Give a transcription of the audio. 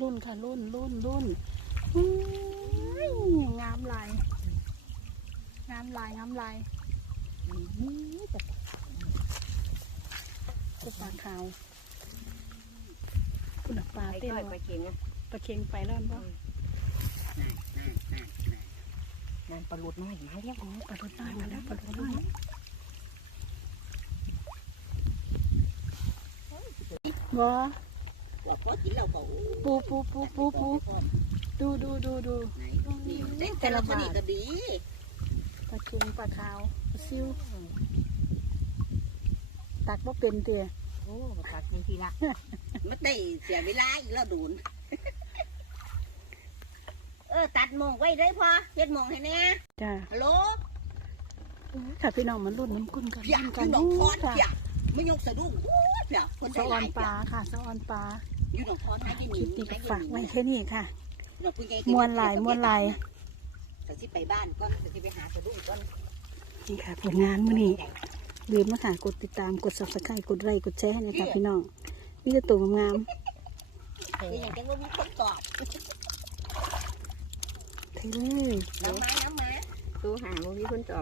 รุ่นค่ะรุ่นรุ่นรุ่นอื้องามลายงามลายงามลายนี่แต่จะปลาขาวคุณปลาไอ้เต้นก้อยไปวะเค็งนะปลาเค็งไปแล้วป่ะนั่นปลาหลุดน้อยมาแล้วโอ้ปลาดุน้อยมาแล้วปลาดุน้อยบ่ เราพอกินเราบอกปูปูปูปูปูดูดูดูดูแต่ละคนนี่ก็ดีปลาเค็งปลาขาวปลาซิวตักว่าเป็นเตี้ยโอ้ตัดทีละมันได้เสียเวลาอีกแล้วดูนเออตัดมงไว้เลยพอเฮ็ดมงให้แน่จ้าฮัลโหลค่ะพี่น้องมันรุ่นน้ำกุ้นกันเพียรุ่นอกันยู่หนองพรค่ะเพีย ไม่ยกสะดุ้งโอ้ยเพียคนสะได้อหอลานยปลาค่ะสะออนปลาอยู่หนองพรหากินคลิปนี้ก็ฝากไว้แค่นี้ค่ะหนองผู้ใหญ่มวนหลายมวนหลาย แต่ที่ไปบ้านก่อนแต่ที่ไปหาสะดุ้งก่อนนี่ค่ะผลงานมื้อนี้ลืมมาค่ะกดติดตามกด subscribe กดไลค์กดแชร์ให้นะคะพี่น้องมีแต่ตัวงามคืออย่างจังว่ามีคนตอบๆเท่เลย น้ำไม้น้ำไม้ตัวหางมีคนตอบ